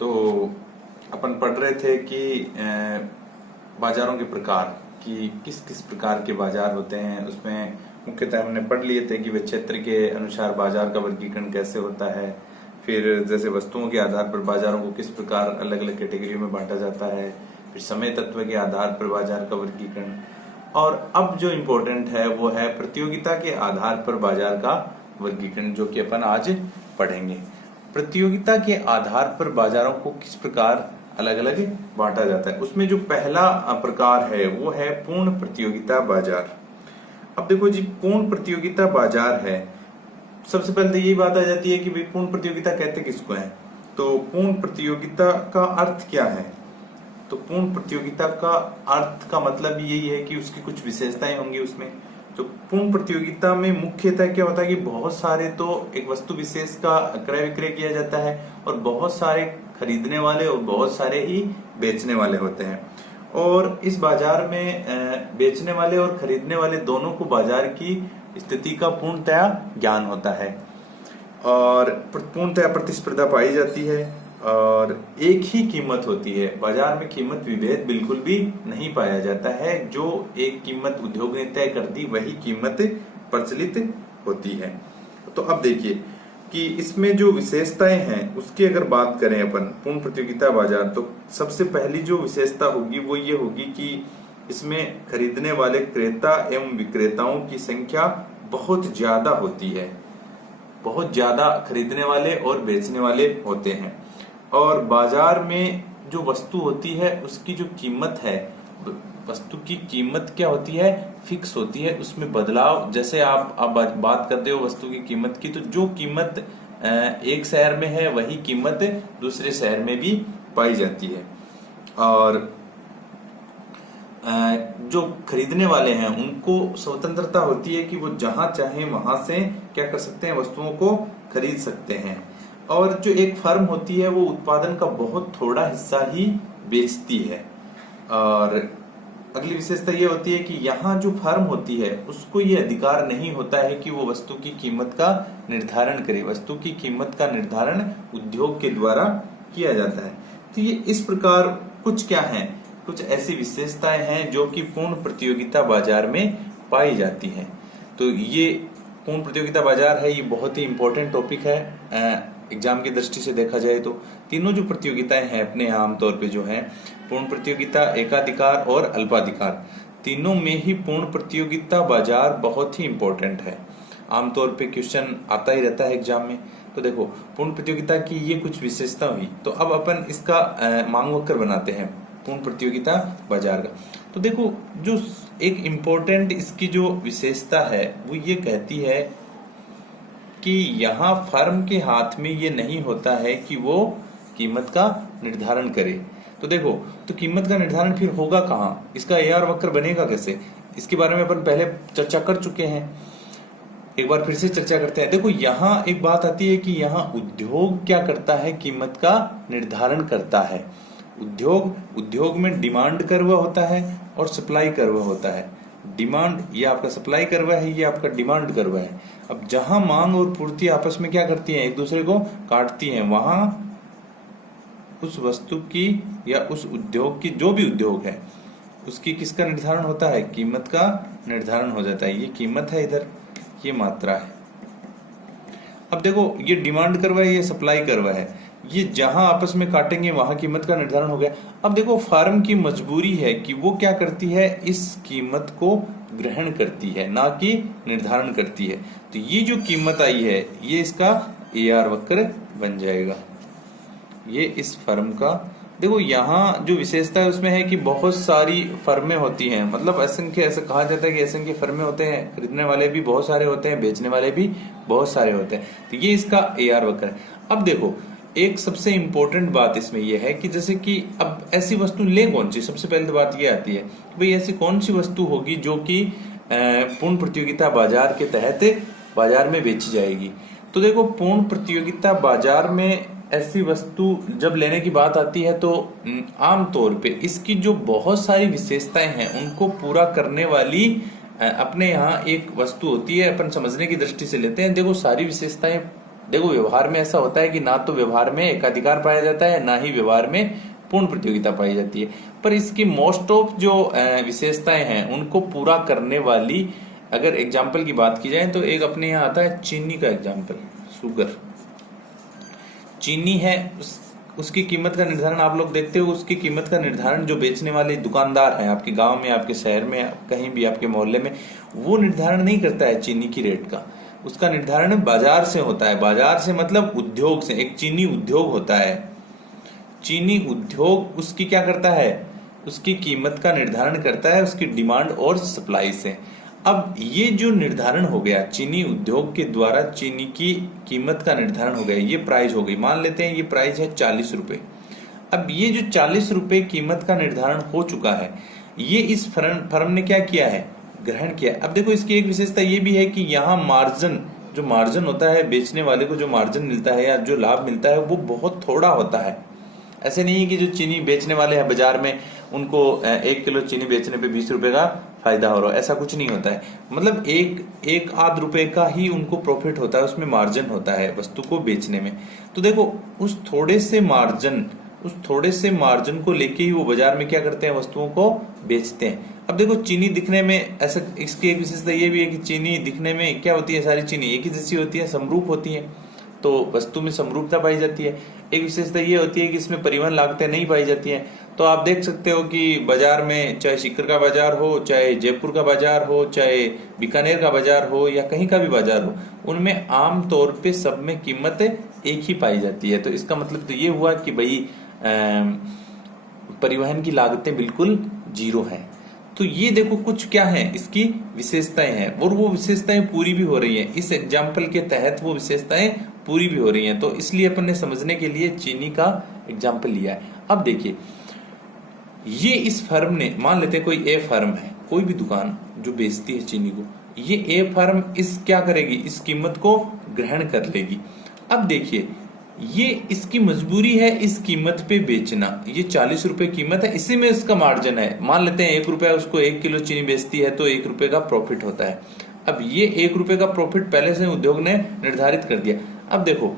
तो अपन पढ़ रहे थे कि बाजारों के प्रकार कि किस किस प्रकार के बाजार होते हैं। उसमें मुख्यतः हमने पढ़ लिए थे कि वे क्षेत्र के अनुसार बाजार का वर्गीकरण कैसे होता है। फिर जैसे वस्तुओं के आधार पर बाजारों को किस प्रकार अलग अलग कैटेगरियों में बांटा जाता है। फिर समय तत्व के आधार पर बाजार का वर्गीकरण, और अब जो इम्पोर्टेंट है वो है प्रतियोगिता के आधार पर बाजार का वर्गीकरण, जो कि अपन आज पढ़ेंगे। प्रतियोगिता के आधार पर बाजारों को किस प्रकार अलग अलग बांटा जाता है। उसमें जो पहला प्रकार है वो है पूर्ण प्रतियोगिता बाजार। अब देखो जी, पूर्ण प्रतियोगिता बाजार है, सबसे पहले तो यही बात आ जाती है कि भाई पूर्ण प्रतियोगिता कहते किसको है। तो पूर्ण प्रतियोगिता का अर्थ क्या है। तो पूर्ण प्रतियोगिता का अर्थ का मतलब यही है कि उसकी कुछ विशेषताएं होंगी उसमें। तो पूर्ण प्रतियोगिता में मुख्यतः क्या होता है कि बहुत सारे तो एक वस्तु विशेष का क्रय विक्रय किया जाता है और बहुत सारे खरीदने वाले और बहुत सारे ही बेचने वाले होते हैं। और इस बाजार में बेचने वाले और खरीदने वाले दोनों को बाजार की स्थिति का पूर्णतया ज्ञान होता है और पूर्णतया प्रतिस्पर्धा पाई जाती है और एक ही कीमत होती है। बाजार में कीमत विभेद बिल्कुल भी नहीं पाया जाता है। जो एक कीमत उद्योग ने तय कर दी वही कीमत प्रचलित होती है। तो अब देखिए कि इसमें जो विशेषताएं हैं उसकी अगर बात करें अपन पूर्ण प्रतियोगिता बाजार, तो सबसे पहली जो विशेषता होगी वो ये होगी कि इसमें खरीदने वाले क्रेता एवं विक्रेताओं की संख्या बहुत ज्यादा होती है। बहुत ज्यादा खरीदने वाले और बेचने वाले होते हैं और बाजार में जो वस्तु होती है उसकी जो कीमत है, वस्तु की कीमत क्या होती है, फिक्स होती है। उसमें बदलाव, जैसे आप बात करते हो वस्तु की कीमत की, तो जो कीमत एक शहर में है वही कीमत दूसरे शहर में भी पाई जाती है। और जो खरीदने वाले हैं उनको स्वतंत्रता होती है कि वो जहां चाहे वहां से क्या कर सकते हैं, वस्तुओं को खरीद सकते हैं। और जो एक फर्म होती है वो उत्पादन का बहुत थोड़ा हिस्सा ही बेचती है। और अगली विशेषता ये होती है कि यहाँ जो फर्म होती है उसको ये अधिकार नहीं होता है कि वो वस्तु की कीमत का निर्धारण करे। वस्तु की कीमत का निर्धारण उद्योग के द्वारा किया जाता है। तो ये इस प्रकार कुछ क्या है, कुछ ऐसी विशेषताएं हैं जो कि पूर्ण प्रतियोगिता बाजार में पाई जाती हैं। तो ये पूर्ण प्रतियोगिता बाजार है, ये बहुत ही इंपॉर्टेंट टॉपिक है एग्जाम की दृष्टि से देखा जाए तो। तीनों जो प्रतियोगिताएं हैं अपने आमतौर पे जो है पूर्ण प्रतियोगिता, एकाधिकार और अल्पाधिकार, तीनों में ही पूर्ण प्रतियोगिता बाजार बहुत ही इंपॉर्टेंट है। आमतौर पे क्वेश्चन आता ही रहता है एग्जाम में। तो देखो पूर्ण प्रतियोगिता की ये कुछ विशेषता हुई। तो अब अपन इसका मांग वक्र बनाते हैं पूर्ण प्रतियोगिता बाजार का। तो देखो जो एक इम्पोर्टेंट इसकी जो विशेषता है वो ये कहती है कि यहाँ फर्म के हाथ में ये नहीं होता है कि वो कीमत का निर्धारण करे। तो देखो, तो कीमत का निर्धारण फिर होगा कहाँ, इसका AR वक्र बनेगा कैसे, इसके बारे में अपन पहले चर्चा कर चुके हैं। एक बार फिर से चर्चा करते हैं। देखो यहाँ एक बात आती है कि यहाँ उद्योग क्या करता है, कीमत का निर्धारण करता है। उद्योग में डिमांड कर्व होता है और सप्लाई कर्व होता है। डिमांड ये आपका सप्लाई कर्व है, ये आपका डिमांड कर्व है। अब जहां मांग और पूर्ति आपस में क्या करती हैं, एक दूसरे को काटती हैं, वहां उस वस्तु की या उस उद्योग की, जो भी उद्योग है उसकी किसका निर्धारण होता है, कीमत का निर्धारण हो जाता है। ये कीमत है, इधर ये मात्रा है। अब देखो ये डिमांड कर्व है, ये सप्लाई कर्व है, ये जहां आपस में काटेंगे वहां कीमत का निर्धारण हो गया। अब देखो फर्म की मजबूरी है कि वो क्या करती है, इस कीमत को ग्रहण करती है, ना कि निर्धारण करती है। तो ये जो कीमत आई है ये इसका AR वक्र बन जाएगा। ये इस फर्म का, देखो यहाँ जो विशेषता है उसमें है कि बहुत सारी फर्में होती हैं, मतलब असंख्य, ऐसा कहा जाता है कि असंख्य फर्में होते हैं, खरीदने वाले भी बहुत सारे होते हैं, बेचने वाले भी बहुत सारे होते हैं। तो ये इसका AR वक्र है। अब देखो एक सबसे इंपॉर्टेंट बात इसमें यह है कि जैसे कि अब ऐसी वस्तु ले कौन सी, सबसे पहले तो बात यह आती है भाई ऐसी कौन सी वस्तु होगी जो कि पूर्ण प्रतियोगिता बाजार के तहत बाजार में बेची जाएगी। तो देखो पूर्ण प्रतियोगिता बाजार में ऐसी वस्तु जब लेने की बात आती है तो आमतौर पे इसकी जो बहुत सारी विशेषताएं हैं उनको पूरा करने वाली अपने यहाँ एक वस्तु होती है। अपन समझने की दृष्टि से लेते हैं। देखो सारी विशेषताएं देखो व्यवहार में ऐसा होता है कि ना तो व्यवहार में एकाधिकार पाया जाता है, ना ही व्यवहार में पूर्ण प्रतियोगिता पाई जाती है। पर इसकी मोस्ट ऑफ जो विशेषताएं हैं उनको पूरा करने वाली अगर एग्जाम्पल की बात की जाए तो एक अपने यहाँ आता है चीनी का एग्जाम्पल। शुगर, चीनी है, उसकी कीमत का निर्धारण आप लोग देखते हो। उसकी कीमत का निर्धारण जो बेचने वाले दुकानदार हैं आपके गांव में, आपके शहर में, कहीं भी आपके मोहल्ले में, वो निर्धारण नहीं करता है चीनी की रेट का। उसका निर्धारण बाजार से होता है। बाजार से मतलब उद्योग से। एक चीनी उद्योग होता है। चीनी उद्योग उसकी क्या करता है, उसकी कीमत का निर्धारण करता है उसकी डिमांड और सप्लाई से। अब ये जो निर्धारण हो गया चीनी उद्योग के द्वारा, चीनी की कीमत का निर्धारण हो गया, ये प्राइस हो गई। मान लेते हैं ये प्राइस है 40 रुपए। अब ये जो 40 रुपए कीमत का निर्धारण हो चुका है, ये इस फर्म ने क्या किया है, ग्रहण किया। अब देखो इसकी एक विशेषता ये भी है कि यहाँ मार्जिन, जो मार्जिन होता है, बेचने वाले को जो मार्जिन मिलता है या जो लाभ मिलता है वो बहुत थोड़ा होता है। ऐसे नहीं है कि जो चीनी बेचने वाले हैं बाजार में उनको 1 किलो चीनी बेचने पे 20 रुपए का फायदा हो रहा है, ऐसा कुछ नहीं होता है। मतलब एक आध रुपए का ही उनको प्रॉफिट होता है, उसमें मार्जिन होता है वस्तु को बेचने में। तो देखो उस थोड़े से मार्जिन को लेके ही वो बाजार में क्या करते हैं, वस्तुओं को बेचते हैं। अब देखो चीनी दिखने में ऐसा, इसकी एक विशेषता ये भी है कि चीनी दिखने में क्या होती है, सारी चीनी एक ही जैसी होती है, समरूप होती है, तो वस्तु में समरूपता पाई जाती है। एक विशेषता ये होती है कि इसमें परिवहन लागतें नहीं पाई जाती हैं। तो आप देख सकते हो कि बाजार में चाहे सीकर का बाजार हो, चाहे जयपुर का बाजार हो, चाहे बीकानेर का बाजार हो या कहीं का भी बाजार हो, उनमें आम तौर पे सब में कीमत एक ही पाई जाती है। तो इसका मतलब तो ये हुआ कि भाई परिवहन की लागतें बिल्कुल जीरो हैं। तो ये देखो कुछ क्या है इसकी विशेषताएं हैं, और वो विशेषताएं पूरी भी हो रही हैं इस एग्जाम्पल के तहत, वो विशेषताएं पूरी भी हो रही हैं। तो इसलिए अपन ने समझने के लिए चीनी का एग्जाम्पल लिया है। अब देखिए ये इस फर्म ने, मान लेते हैं कोई ए फर्म है, कोई भी दुकान जो बेचती है चीनी को, ये ए फर्म इस क्या करेगी, इस कीमत को ग्रहण कर लेगी। अब देखिए ये इसकी मजबूरी है इस कीमत पे बेचना। ये 40 रुपए कीमत है, इसी में इसका मार्जिन है। मान लेते हैं 1 रुपया उसको 1 किलो चीनी बेचती है तो 1 रुपए का प्रॉफिट होता है। अब ये 1 रुपए का प्रॉफिट पहले से उद्योग ने निर्धारित कर दिया। अब देखो,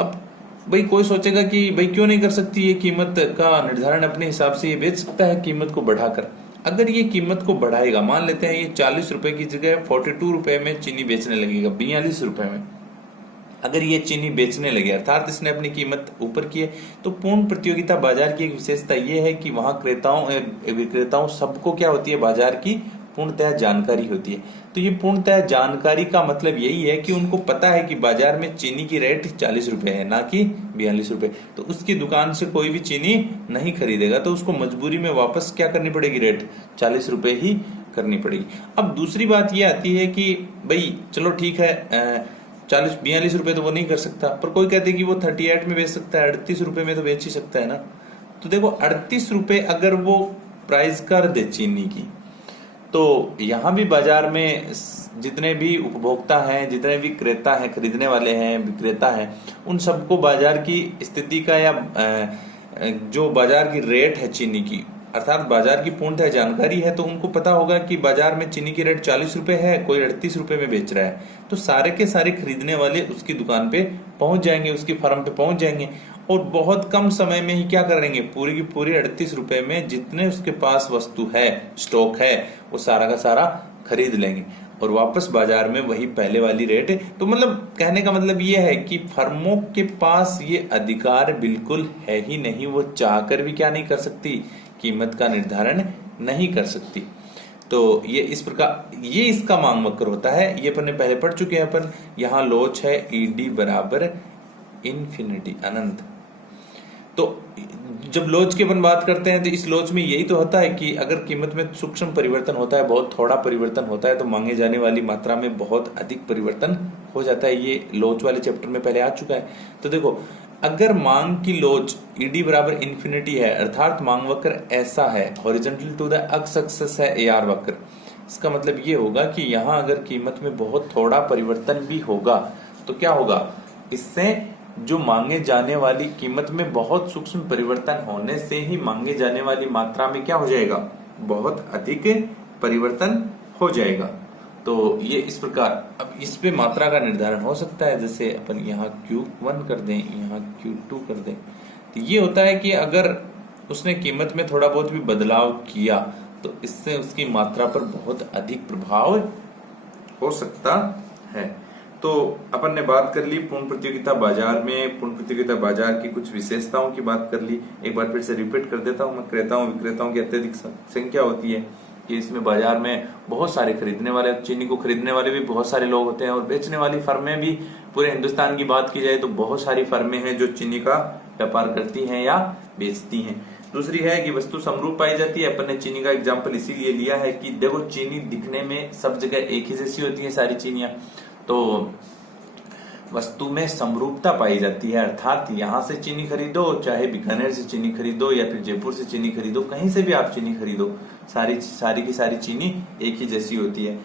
अब भाई कोई सोचेगा कि भाई क्यों नहीं कर सकती, ये कीमत का निर्धारण अपने हिसाब से ये बेच सकता है कीमत को बढ़ाकर। अगर ये कीमत को बढ़ाएगा, मान लेते हैं ये 40 रुपए की जगह 42 रुपए में चीनी बेचने लगेगा, 42 रुपए में अगर ये चीनी बेचने लगे, अर्थात इसने अपनी कीमत ऊपर की है, तो पूर्ण प्रतियोगिता बाजार की एक विशेषता ये है कि वहां क्रेताओं विक्रेताओं सबको क्या होती है, बाजार की पूर्णतः जानकारी होती है। तो ये पूर्णतः जानकारी का मतलब यही है कि उनको पता है कि बाजार में चीनी की रेट 40 रुपए है, ना कि 42 रुपए। तो उसकी दुकान से कोई भी चीनी नहीं खरीदेगा, तो उसको मजबूरी में वापस क्या करनी पड़ेगी, रेट 40 रुपए ही करनी पड़ेगी। अब दूसरी बात ये आती है कि भाई चलो ठीक है 42 रुपए तो वो नहीं कर सकता, पर कोई कहते हैं कि वो 38 में बेच सकता है, 38 रुपए में तो बेच ही सकता है ना। तो देखो 38 रुपए अगर वो प्राइस कर दे चीनी की, तो यहाँ भी बाजार में जितने भी उपभोक्ता हैं, जितने भी क्रेता हैं, खरीदने वाले हैं, विक्रेता हैं, उन सबको बाजार की स्थिति का या जो बाजार की रेट है चीनी की, अर्थात बाजार की पूर्णतः जानकारी है, तो उनको पता होगा कि बाजार में चीनी की रेट 40 रुपए है, कोई 38 रुपए में बेच रहा है। तो सारे के सारे खरीदने वाले उसकी दुकान पे पहुंच जाएंगे, उसकी फर्म पे पहुंच जाएंगे, और बहुत कम समय में ही क्या करेंगे, पूरी की पूरी 38 रुपए में जितने उसके पास वस्तु है, स्टॉक है, वो सारा का सारा खरीद लेंगे और वापस बाजार में वही पहले वाली रेट है। तो मतलब कहने का मतलब ये है कि फर्मों के पास ये अधिकार बिल्कुल है ही नहीं, वो चाहकर भी क्या नहीं कर सकती, कीमत का निर्धारण नहीं कर सकती। तो ये इस प्रकार, ये इसका मांग वक्र होता है। ये अपन ने पहले पढ़ चुके हैं। अपन यहाँ लोच है ईडी बराबर इन्फिनिटी, अनंत। तो जब लोच की अपन बात करते हैं तो इस लोच में यही तो होता है कि अगर कीमत में सूक्ष्म परिवर्तन होता है, बहुत थोड़ा परिवर्तन होता है, तो मांगे जाने वाली मात्रा में बहुत अधिक परिवर्तन हो जाता है। ये लोच वाले चैप्टर में पहले आ चुका है। तो देखो अगर मांग की लोच ईडी बराबर इन्फिनिटी है, अर्थात मांग वक्र ऐसा है, horizontal to the X axis है एआर वक्र, इसका मतलब ये होगा कि यहाँ अगर कीमत में बहुत थोड़ा परिवर्तन भी होगा तो क्या होगा, इससे जो मांगे जाने वाली कीमत में बहुत सूक्ष्म परिवर्तन होने से ही मांगे जाने वाली मात्रा में क्या हो जाएगा, बहुत अधिक परिवर्तन हो जाएगा। तो ये इस प्रकार, अब इस पे मात्रा का निर्धारण हो सकता है, जैसे अपन यहाँ Q1 कर दें, यहाँ Q2 कर दें। तो ये होता है कि अगर उसने कीमत में थोड़ा बहुत भी बदलाव किया तो इससे उसकी मात्रा पर बहुत अधिक प्रभाव हो सकता है। तो अपन ने बात कर ली पूर्ण प्रतियोगिता बाजार में, पूर्ण प्रतियोगिता बाजार की कुछ विशेषताओं की बात कर ली। एक बार फिर से रिपीट कर देता हूं मैं, क्रेताओं विक्रेताओं की अत्यधिक संख्या होती है कि इसमें बाजार में बहुत सारे खरीदने वाले, चीनी को खरीदने वाले भी बहुत सारे लोग होते हैं, और बेचने वाली फर्में भी, पूरे हिंदुस्तान की बात की जाए तो बहुत सारी फर्में हैं जो चीनी का व्यापार करती हैं या बेचती हैं। दूसरी है कि वस्तु समरूप पाई जाती है। अपन ने चीनी का एग्जाम्पल इसीलिए लिया है कि देखो चीनी दिखने में सब जगह एक ही जैसी होती है सारी चीनियां, तो वस्तु में समरूपता पाई जाती है, अर्थात यहां से चीनी खरीदो, चाहे बीकानेर से चीनी खरीदो या फिर जयपुर से चीनी खरीदो, कहीं से भी आप चीनी खरीदो, सारी की सारी चीनी एक ही जैसी होती है।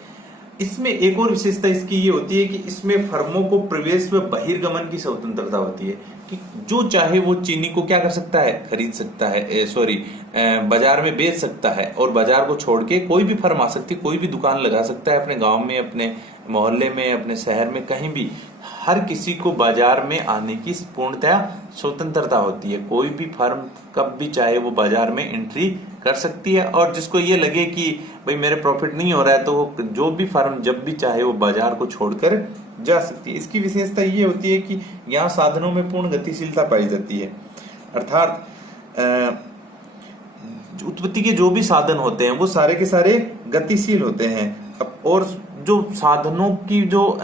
इसमें एक और विशेषता इसकी ये होती है कि इसमें फर्मों को प्रवेश व बहिर्गमन की स्वतंत्रता होती है कि जो चाहे वो चीनी को क्या कर सकता है, खरीद सकता है, बाजार में बेच सकता है, और बाजार को छोड़ के कोई भी फर्म आ सकती है, कोई भी दुकान लगा सकता है अपने गांव में, अपने मोहल्ले में, अपने शहर में, कहीं भी। हर किसी को बाजार में आने की पूर्णतया स्वतंत्रता होती है। कोई भी फर्म कब भी चाहे वो बाजार में एंट्री कर सकती है, और जिसको ये लगे कि भाई मेरे प्रॉफिट नहीं हो रहा है, तो वो जो भी फर्म जब भी चाहे वो बाजार को छोड़कर जा सकती है। इसकी विशेषता ये होती है कि यहाँ साधनों में पूर्ण गतिशीलता पाई जाती है, अर्थात उत्पत्ति के जो भी साधन होते हैं वो सारे के सारे गतिशील होते हैं, और जो साधनों की जो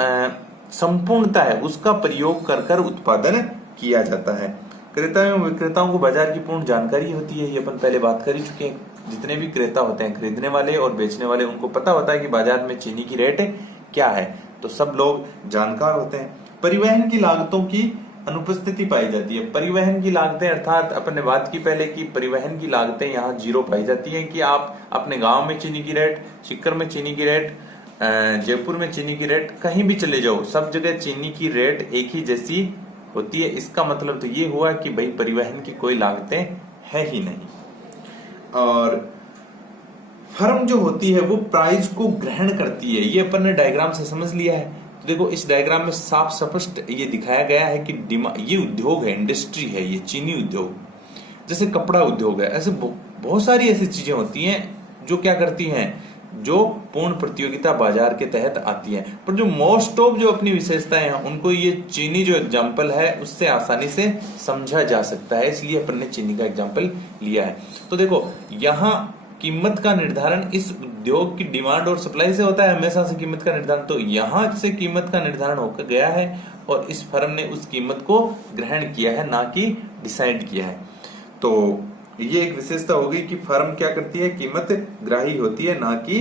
संपूर्णता है उसका प्रयोग कर उत्पादन किया जाता है। क्रेता एवं विक्रेताओं को बाजार की पूर्ण जानकारी होती है, ये अपन पहले बात कर ही चुके हैं। जितने भी क्रेता होते हैं, खरीदने वाले और बेचने वाले, उनको पता होता है कि बाजार में चीनी की रेट क्या है, तो सब लोग जानकार होते हैं। परिवहन की लागतों की अनुपस्थिति पाई जाती है। परिवहन की लागतें, अर्थात अपन ने बात की पहले कि परिवहन की लागतें यहाँ जीरो पाई जाती है कि आप अपने गांव में चीनी की रेट, सीकर में चीनी की रेट, जयपुर में चीनी की रेट, कहीं भी चले जाओ, सब जगह चीनी की रेट एक ही जैसी होती है। इसका मतलब तो ये हुआ कि भाई परिवहन की कोई लागतें है ही नहीं। और फर्म जो होती है वो प्राइस को ग्रहण करती है, ये अपन ने डायग्राम से समझ लिया है। तो देखो इस डायग्राम में साफ स्पष्ट ये दिखाया गया है कि ये उद्योग है, इंडस्ट्री है, ये चीनी उद्योग, जैसे कपड़ा उद्योग है, ऐसे बहुत सारी ऐसी चीजें होती हैं जो क्या करती हैं, जो पूर्ण प्रतियोगिता बाजार के तहत आती है। पर जो मोस्ट ऑफ जो अपनी विशेषताएं हैं उनको ये चीनी जो एग्जाम्पल है उससे आसानी से समझा जा सकता है, इसलिए अपन ने चीनी का एग्जाम्पल लिया है। तो देखो यहाँ कीमत का निर्धारण इस उद्योग की डिमांड और सप्लाई से होता है, हमेशा से कीमत का निर्धारण, तो यहाँ से कीमत का निर्धारण होकर गया है और इस फर्म ने उस कीमत को ग्रहण किया है, ना कि डिसाइड किया है। तो ये एक विशेषता हो गई कि फर्म क्या करती है, कीमत ग्राही होती है, ना कि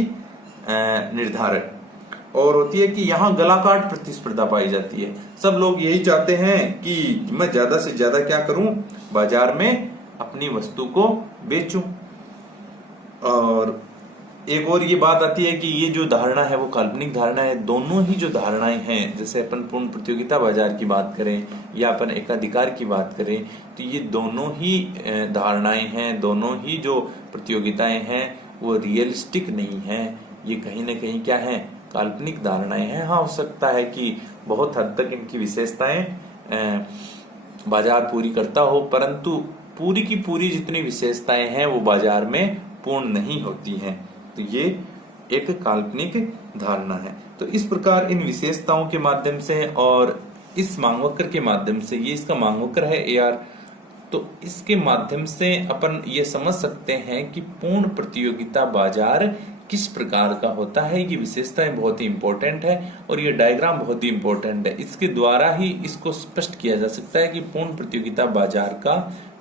निर्धारक। और होती है कि यहाँ गलाकाट प्रतिस्पर्धा पाई जाती है। सब लोग यही चाहते हैं कि मैं ज्यादा से ज्यादा क्या करूं, बाजार में अपनी वस्तु को बेचूं। और एक और ये बात आती है कि ये जो धारणा है वो काल्पनिक धारणा है। दोनों ही जो धारणाएं हैं, जैसे अपन पूर्ण प्रतियोगिता बाजार की बात करें या अपन एकाधिकार की बात करें, तो ये दोनों ही धारणाएं हैं, दोनों ही जो प्रतियोगिताएं हैं वो रियलिस्टिक नहीं है, ये कहीं ना कहीं क्या है, काल्पनिक धारणाएं हैं। हाँ, हो सकता है कि बहुत हद तक इनकी विशेषताएं बाजार पूरी करता हो, परंतु पूरी की पूरी जितनी विशेषताएं हैं वो बाजार में पूर्ण नहीं होती हैं। तो ये एक काल्पनिक धारणा है। तो इस प्रकार इन विशेषताओं के माध्यम से और इस मांग वक्र के माध्यम से, ये इसका मांग वक्र है AR, तो इसके माध्यम से अपन ये समझ सकते हैं कि पूर्ण प्रतियोगिता बाजार किस प्रकार का होता है। ये विशेषताएं बहुत ही इंपॉर्टेंट है और ये डायग्राम बहुत ही इंपॉर्टेंट है। इसके द्वारा ही इसको स्पष्ट किया जा सकता है कि पूर्ण प्रतियोगिता बाजार का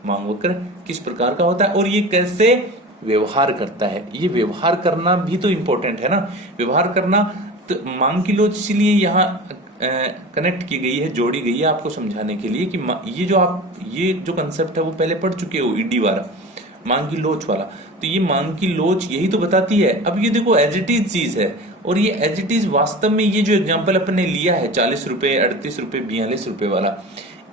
मांग वक्र किस प्रकार का होता है और ये कैसे व्यवहार करता है। ये व्यवहार करना भी तो इम्पोर्टेंट है ना, व्यवहार करना। तो मांग की लोच इसलिए यहाँ कनेक्ट की गई है, जोड़ी गई है आपको समझाने के लिए कि ये जो कंसेप्ट है वो पहले पढ़ चुके हो, ईडी वाला, मांग की लोच वाला। तो ये मांग की लोच यही तो बताती है। अब ये देखो एज इट इज चीज है और ये एज इट इज वास्तव में ये जो एग्जाम्पल अपन ने लिया है 40 रुपए, 38 रुपए, 42 रुपए वाला,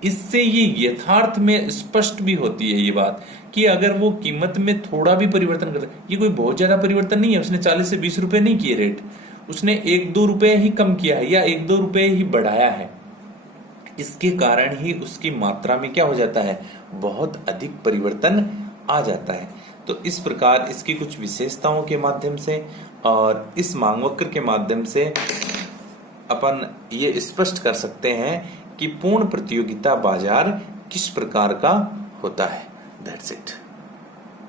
इससे ये यथार्थ में स्पष्ट भी होती है ये बात कि अगर वो कीमत में थोड़ा भी परिवर्तन करता है, ये कोई बहुत ज्यादा परिवर्तन नहीं है, उसने 40 से 20 रुपए नहीं किए रेट, उसने 1-2 रुपए ही कम किया है या 1-2 रुपए ही बढ़ाया है, इसके कारण ही उसकी मात्रा में क्या हो जाता है, बहुत अधिक परिवर्तन आ जाता है। तो इस प्रकार इसकी कुछ विशेषताओं के माध्यम से और इस मांग वक्र के माध्यम से अपन ये स्पष्ट कर सकते हैं कि पूर्ण प्रतियोगिता बाजार किस प्रकार का होता है। That's it.